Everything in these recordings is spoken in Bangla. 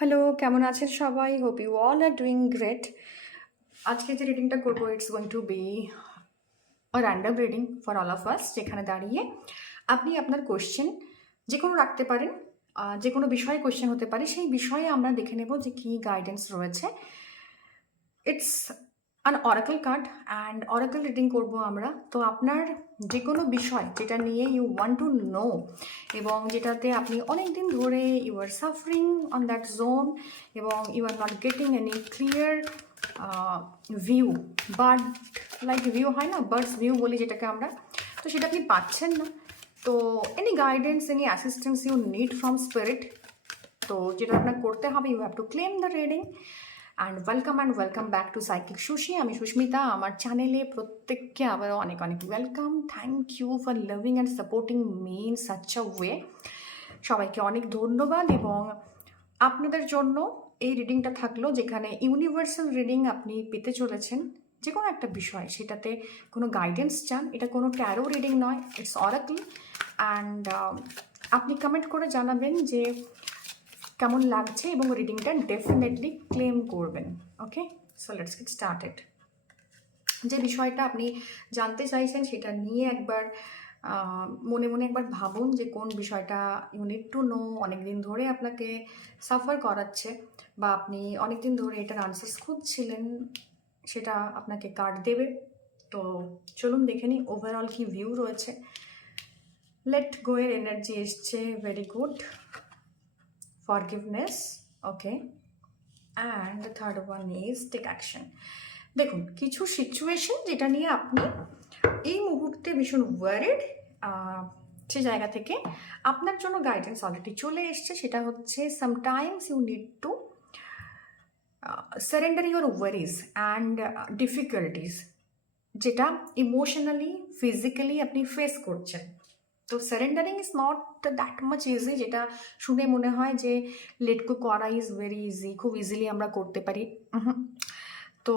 হ্যালো, কেমন আছেন সবাই? Hope you all are doing great. আজকে যে রিডিংটা করবো it's going to be a random reading for all of us, যেখানে দাঁড়িয়ে আপনি আপনার কোয়েশ্চেন যে কোনো রাখতে পারেন, যে কোনো বিষয়ে কোয়েশ্চেন হতে পারে, সেই বিষয়ে আমরা দেখে নেব যে কী গাইডেন্স রয়েছে। It's an oracle card and oracle reading করব আমরা। তো আপনার যে কোনো বিষয় যেটা নিয়ে ইউ ওয়ান্ট টু নো এবং যেটাতে আপনি অনেক দিন ধরে you are suffering on that zone এবং you are not getting any clear view, bird like view হয় না, বার্ডস ভিউ বলি যেটাকে আমরা, তো সেটা আপনি পাচ্ছেন না। তো any guidance, any assistance you need from spirit, তো যেটা আপনার করতে হবে, you have to claim the reading. And welcome back to psychic Sushi. আমি সুস্মিতা, আমার চ্যানেলে প্রত্যেককে আবারও অনেক অনেক welcome. Thank you for loving and supporting me in such a way. সবাইকে অনেক ধন্যবাদ এবং আপনাদের জন্য এই রিডিংটা থাকলো, যেখানে ইউনিভার্সাল রিডিং আপনি পেতে চলেছেন যে কোনো একটা বিষয়, সেটাতে কোনো গাইডেন্স চান। এটা কোনো ট্যারো রিডিং নয়, ইটস অরাকল। অ্যান্ড আপনি কমেন্ট করে জানাবেন যে কেমন লাগছে এবং রিডিংটা ডেফিনেটলি ক্লেম করবেন। ওকে, সো লেটস গেট স্টার্টেড। যে বিষয়টা আপনি জানতে চাইছেন সেটা নিয়ে একবার মনে মনে একবার ভাবুন যে কোন বিষয়টা ইউ নিড টু নো, অনেকদিন ধরে আপনাকে সাফার করাচ্ছে বা আপনি অনেকদিন ধরে এটার আনসার্স খুঁজছিলেন, সেটা আপনাকে কার্ড দেবে। তো চলুন দেখে নিই ওভারঅল কি ভিউ রয়েছে। লেট গো এর এনার্জি এসছে, very good. Forgiveness, okay. And the third one is take action. দেখুন, কিছু সিচুয়েশন যেটা নিয়ে আপনি এই মুহূর্তে ভীষণ ওয়ারিড, সে জায়গা থেকে আপনার জন্য গাইডেন্স অলরেডি চলে এসছে। সেটা হচ্ছে sometimes you need to surrender your worries and difficulties, যেটা ইমোশনালি ফিজিক্যালি আপনি ফেস করছেন। তো surrendering is not that much easy, যেটা শুনে মনে হয় যে লেট গো করা ইজ ভেরি ইজি, খুব ইজিলি আমরা করতে পারি। তো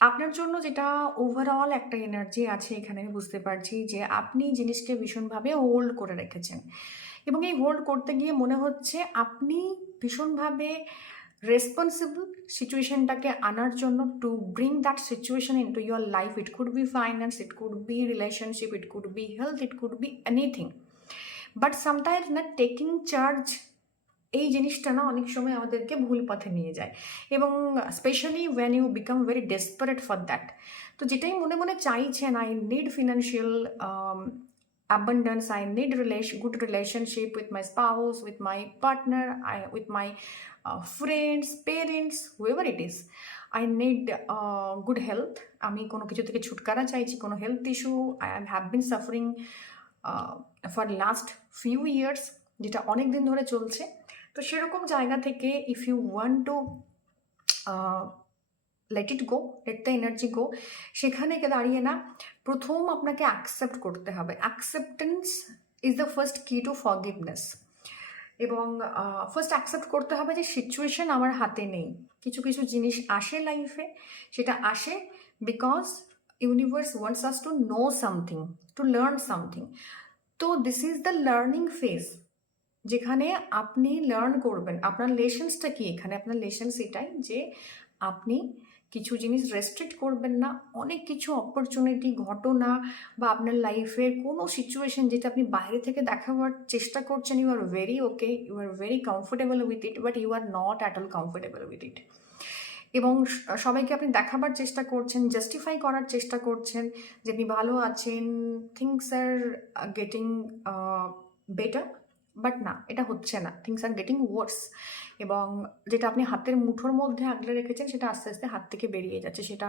আপনার জন্য যেটা ওভারঅল একটা এনার্জি আছে এখানে, আমি বুঝতে পারছি যে আপনি জিনিসকে ভীষণভাবে হোল্ড করে রেখেছেন এবং এই হোল্ড করতে গিয়ে মনে হচ্ছে আপনি ভীষণভাবে রেসপন্সিবল সিচুয়েশনটাকে আনার জন্য, to bring that situation in to your life. It could be finance, it could be relationship, it could be health, it could be anything. But sometimes না, টেকিং চার্জ এই জিনিসটা না অনেক সময় আমাদেরকে ভুল পথে নিয়ে যায় এবং specially when you become very desperate for that. তো যেটাই মনে মনে চাইছেন, I need financial abundance, I need good relationship with my spouse, with my partner, with my friends, parents, whoever it is. I need good health. আমি কোনো কিছু থেকে ছুটকারা চাইছি, কোনো health issue I have been suffering for last few years, যেটা অনেক দিন ধরে চলছে। তো সেরকম জায়গা থেকে if you want to let it go, let the energy go, সেখানে দাঁড়িয়ে না প্রথম আপনাকে অ্যাকসেপ্ট করতে হবে। Acceptance is the first key to forgiveness. এবং ফার্স্ট অ্যাকসেপ্ট করতে হবে যে সিচুয়েশন আমার হাতে নেই। কিছু কিছু জিনিস আসে লাইফে, সেটা আসে because universe wants us to know something, to learn something. তো this is the learning phase, যেখানে আপনি লার্ন করবেন। আপনার লেসন্সটা কি এখানে? আপনার লেসন্স এটাই যে আপনি কিছু জিনিস রেস্ট্রিক্ট করবেন না। অনেক কিছু অপরচুনিটি, ঘটনা বা আপনার লাইফের কোনো সিচুয়েশন যেটা আপনি বাইরে থেকে দেখাবার চেষ্টা করছেন, you are very okay, you are very comfortable with it, but you are not at all comfortable with it. এবং সবাইকে আপনি দেখাবার চেষ্টা করছেন, জাস্টিফাই করার চেষ্টা করছেন যে আপনি ভালো আছেন, things are getting better. But না, এটা হচ্ছে না, থিংস আর গেটিং ওয়ার্স। এবং যেটা আপনি হাতের মুঠোর মধ্যে আগলে রেখেছেন সেটা আস্তে আস্তে হাত থেকে বেরিয়ে যাচ্ছে। সেটা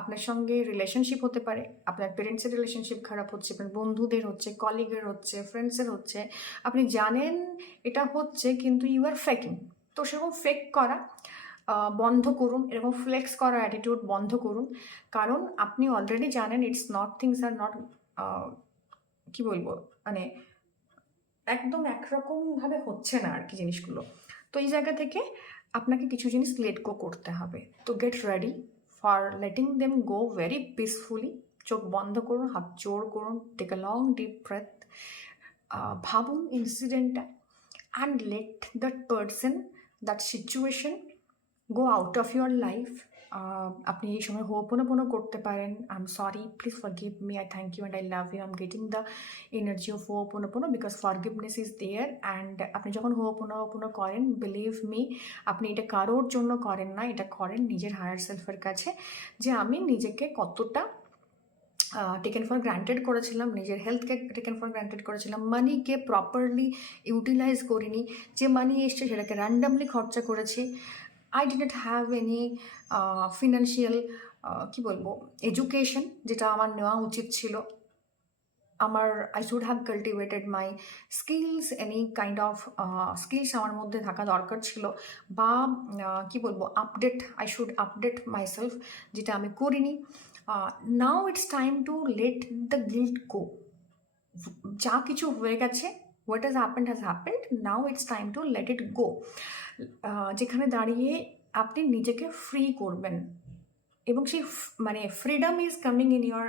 আপনার সঙ্গে রিলেশনশিপ হতে পারে, আপনার পেরেন্টসের রিলেশনশিপ খারাপ হচ্ছে, আপনার বন্ধুদের হচ্ছে, কলিগের হচ্ছে, ফ্রেন্ডসের হচ্ছে। আপনি জানেন এটা হচ্ছে, কিন্তু ইউ আর ফেকিং। তো সেরকম ফেক করা বন্ধ করুন, এরকম ফ্লেক্স করা অ্যাটিটিউড বন্ধ করুন। কারণ আপনি অলরেডি জানেন it's not, things are not, কী বলবো, মানে একদম একরকমভাবে হচ্ছে না আর কি জিনিসগুলো। তো এই জায়গা থেকে আপনাকে কিছু জিনিস লেট গো করতে হবে। তো get ready for letting them go very peacefully. চোখ বন্ধ করুন, হাত জোড় করুন, take a long deep breath, ভাবুন ইনসিডেন্টটা and let that person that situation, go out of your life. আপনি এই সময় হোপোনোপোনো করতে পারেন, I am sorry, please forgive me, I thank you and I love you, I am getting the energy of ho'oponopono because forgiveness is there. And আপনি যখন হোপোনোপোনো করেন, বিলিভ মি, আপনি এটা কারোর জন্য করেন না, এটা করেন নিজের হায়ার সেলফের কাছে, যে আমি নিজেকে কতটা টেকেন ফর গ্রান্টেড করেছিলাম, নিজের হেলথকে টেকেন ফর গ্রান্টেড করেছিলাম, মানিকে প্রপারলি ইউটিলাইজ করিনি, যে মানি এসছে সেটাকে র্যান্ডামলি খরচা করেছি। I didn't have any financial কী বলবো এডুকেশন, যেটা আমার নেওয়া উচিত ছিল। আমার I should have cultivated my skills, any kind of skills আমার মধ্যে থাকা দরকার ছিল, বা কী বলবো আই শুড আপডেট মাইসেলফ, যেটা আমি করিনি। Now it's time to let the guilt go. যা কিছু হয়ে গেছে, what has happened, now it's time to let it go. যেখানে দাঁড়িয়ে আপনি নিজেকে ফ্রি করবেন, এবং সেই মানে freedom is coming in your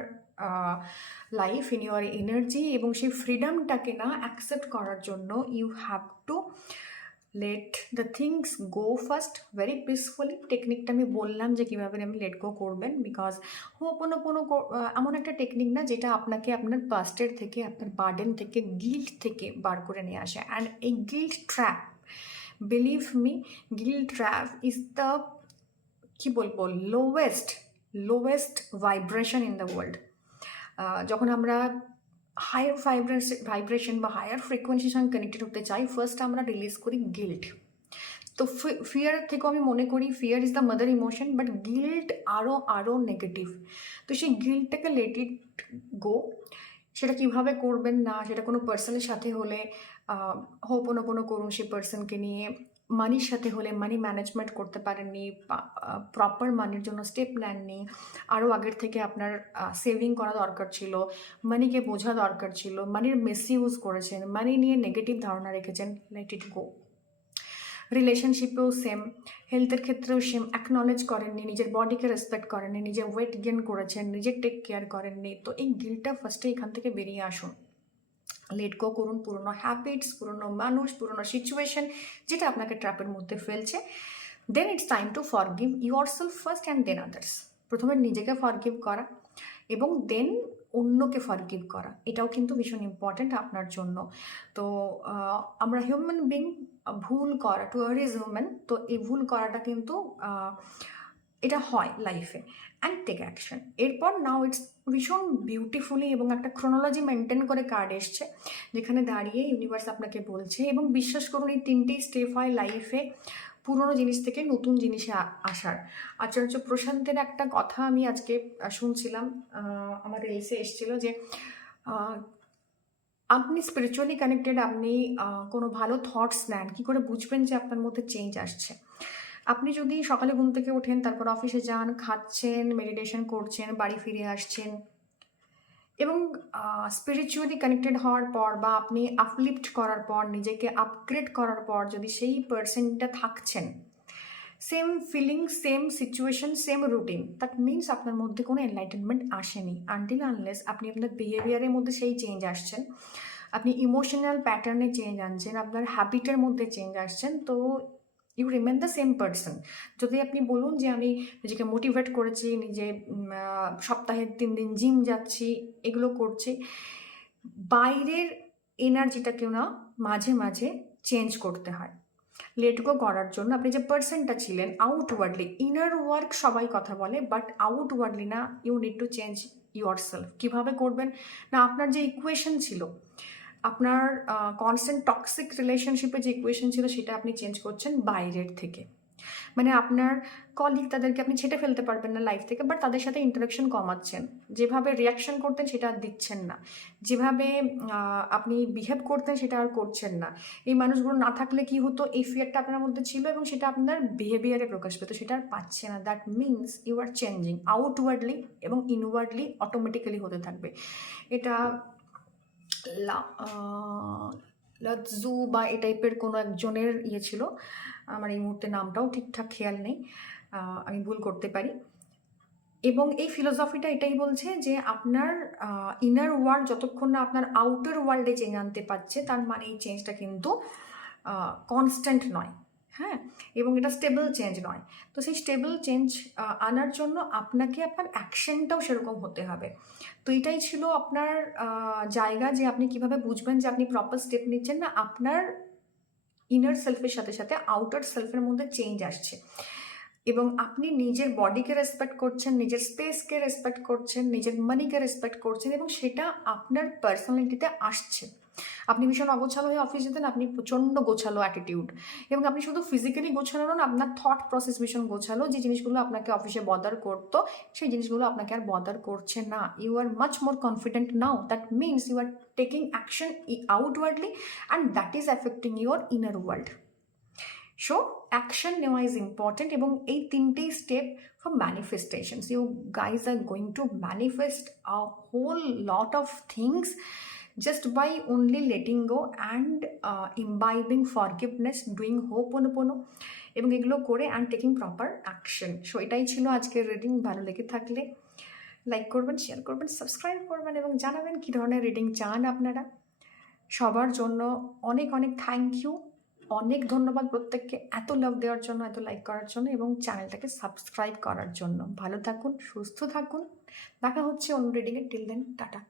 life, in your energy, এবং সেই ফ্রিডমটাকে না অ্যাকসেপ্ট করার জন্য you have to let the things go first, very peacefully. টেকনিকটা আমি বললাম যে কীভাবে আপনি লেট গো করবেন, বিকজ হোপোনোপোনো এমন একটা টেকনিক না যেটা আপনাকে আপনার পাস্টের থেকে, আপনার বার্ডেন থেকে, গিল্ট থেকে বার করে নিয়ে আসে। অ্যান্ড এই guilt trap, believe me, guilt trap is the কি বলবো lowest vibration in the world. যখন আমরা হায়ার ভাইব্রেশন বা হায়ার ফ্রিকোয়েন্সির সঙ্গে কানেক্টেড হতে চাই, ফার্স্ট আমরা রিলিজ করি গিল্ট। তো ফিয়ার থেকেও আমি মনে করি fear is the mother emotion, but guilt আরও নেগেটিভ। তো সেই গিল্টটাকে লেট ইট গো। সেটা কীভাবে করবেন না, সেটা কোনো পার্সনের সাথে হলে হোপোনোপোনো করুন সেই পার্সনকে নিয়ে, মানির সাথে হলে মানি ম্যানেজমেন্ট করতে পারেননি, প্রপার মানির জন্য স্টেপ নেননি, আরও আগের থেকে আপনার সেভিং করা দরকার ছিল, মানিকে বোঝা দরকার ছিল, মানির মিসইউজ করেছেন, মানি নিয়ে নেগেটিভ ধারণা রেখেছেন, লেট ইট গো। রিলেশনশিপেও সেম, হেলথের ক্ষেত্রেও সেম, অ্যাকনলেজ করেননি, নিজের বডিকে রেসপেক্ট করেননি, নিজের ওয়েট গেন করেছেন, নিজের টেক কেয়ার করেননি। তো এই গিল্টটা ফার্স্টে এখান থেকে বেরিয়ে আসুন, লেট গো করুন পুরনো হ্যাবিটস, পুরনো মানুষ, পুরনো সিচুয়েশন যেটা আপনাকে ট্র্যাপের মধ্যে ফেলছে। Then it's time to forgive yourself first and then others. প্রথমে নিজেকে ফরগিভ করা এবং দেন অন্যকে ফরগিভ করা, এটাও কিন্তু ভীষণ ইম্পর্ট্যান্ট আপনার জন্য। তো আমরা হিউম্যান বিং, ভুল করা, টু আর ইজ হিউম্যান, তো এই ভুল করাটা কিন্তু এটা হয় লাইফে। And take action. এরপর নাও ইটস ভীষণ বিউটিফুলি এবং একটা ক্রোনোলজি মেনটেন করে কার্ড এসছে, যেখানে দাঁড়িয়ে ইউনিভার্স আপনাকে বলছে, এবং বিশ্বাস করুন এই তিনটেই স্টেপ হয় লাইফে পুরনো জিনিস থেকে নতুন জিনিসে আসার। আচার্য প্রশান্তের একটা কথা আমি আজকে শুনছিলাম, আমার রিলসে এসেছিলো, যে আপনি স্পিরিচুয়ালি কানেক্টেড, আপনি কোনো ভালো থটস নেন, কী করে বুঝবেন যে আপনার মধ্যে চেঞ্জ আসছে? আপনি যদি সকালে ঘুম থেকে ওঠেন, তারপর অফিসে যান, খাচ্ছেন, মেডিটেশন করছেন, বাড়ি ফিরে আসছেন, এবং স্পিরিচুয়ালি কানেক্টেড হওয়ার পর বা আপনি আপলিফ্ট করার পর, নিজেকে আপগ্রেড করার পর যদি সেই পার্সনটা থাকছেন, same feeling, same situation, same routine, that means আপনার মধ্যে কোনো এনলাইটেনমেন্ট আসেনি। আনটিল আনলেস আপনি আপনার বিহেভিয়ারের মধ্যে সেই চেঞ্জ আসছেন, আপনি ইমোশনাল প্যাটার্নে চেঞ্জ আনছেন, আপনার হ্যাবিটের মধ্যে চেঞ্জ আসছেন, তো you remain the same person. যদি আপনি বলুন যে আমি নিজেকে মোটিভেট করেছি, নিজে সপ্তাহে 3 দিন জিম যাচ্ছি, এগুলো করছি, বাইরের এনার্জিটাকেও না মাঝে মাঝে চেঞ্জ করতে হয়। লেট গো করার জন্য আপনি যে পার্সনটা ছিলেন আউটওয়ার্ডলি, ইনার ওয়ার্ক সবাই কথা বলে, বাট আউটওয়ার্ডলি না, you need to change yourself. কীভাবে করবেন না, আপনার যে ইকুয়েশন ছিল, আপনার কনস্ট্যান্ট টক্সিক রিলেশনশিপে যে ইকুয়েশন ছিল, সেটা আপনি চেঞ্জ করছেন বাইরের থেকে। মানে আপনার কলিগ, তাদেরকে আপনি ছেটে ফেলতে পারবেন না লাইফ থেকে, বাট তাদের সাথে ইন্টারাকশন কমাচ্ছেন, যেভাবে রিয়াকশন করতেন সেটা আর দিচ্ছেন না, যেভাবে আপনি বিহেভ করতেন সেটা আর করছেন না। এই মানুষগুলো না থাকলে কি হতো, এই ফিয়ারটা আপনার মধ্যে ছিল এবং সেটা আপনার বিহেভিয়ারে প্রকাশ পেত, সেটা আর পাচ্ছে না। That means you are changing outwardly, এবং ইনওয়ার্ডলি অটোমেটিক্যালি হতে থাকবে। এটা লাৎজু বা এই টাইপের কোনো একজনের ইয়ে ছিল, আমার এই মুহূর্তে নামটাও ঠিকঠাক খেয়াল নেই, আমি ভুল করতে পারি। এবং এই ফিলোসফিটা এটাই বলছে যে আপনার ইনার ওয়ার্ল্ড যতক্ষণ না আপনার আউটার ওয়ার্ল্ডে চেঞ্জ আনতে পারছে, তার মানে এই চেঞ্জটা কিন্তু কনস্ট্যান্ট নয়। হ্যাঁ, এবং এটা স্টেবল চেঞ্জ নয়। তো সেই স্টেবল চেঞ্জ আনার জন্য আপনাকে আপনার অ্যাকশনটাও সেরকম হতে হবে। তো এটাই ছিল আপনার জায়গা, যে আপনি কিভাবে বুঝবেন যে আপনি প্রপার স্টেপ নিচ্ছেন না, আপনার ইনার সেলফের সাথে সাথে আউটার সেলফের মধ্যে চেঞ্জ আসছে, এবং আপনি নিজের বডিকে রেসপেক্ট করছেন, নিজের স্পেসকে রেসপেক্ট করছেন, নিজের মানিকে রেসপেক্ট করছেন, এবং সেটা আপনার পার্সোনালিটিতে আসছে। আপনি ভীষণ অগোছালো হয়ে অফিস যেতেন, আপনি প্রচণ্ড গোছালো অ্যাটিটিউড, এবং আপনি শুধু ফিজিক্যালি গোছানো নন, আপনার থট প্রসেস ভীষণ গোছালো। যে জিনিসগুলো আপনাকে অফিসে বদার করতো, সেই জিনিসগুলো আপনাকে আর বদার করছে না। You are much more confident now, that means you are taking action outwardly, and that is affecting your inner world. So action নেওয়া ইজ ইম্পর্টেন্ট, এবং এই তিনটেই step for manifestations. You guys are going to manifest a whole lot of things just by only letting go and imbibing forgiveness, doing ho'oponopono, এবং এগুলো করে and taking proper action. So এটাই ছিল আজকের রিডিং। ভালো লেগে থাকলে লাইক করবেন, শেয়ার করবেন, সাবস্ক্রাইব করবেন, এবং জানাবেন কী ধরনের রিডিং চান আপনারা। সবার জন্য অনেক অনেক থ্যাংক ইউ, অনেক ধন্যবাদ প্রত্যেককে এত লাভ দেওয়ার জন্য, এত লাইক করার জন্য, এবং চ্যানেলটাকে সাবস্ক্রাইব করার জন্য। ভালো থাকুন, সুস্থ থাকুন, দেখা হচ্ছে অন্য রিডিংয়ে। Till then, tata.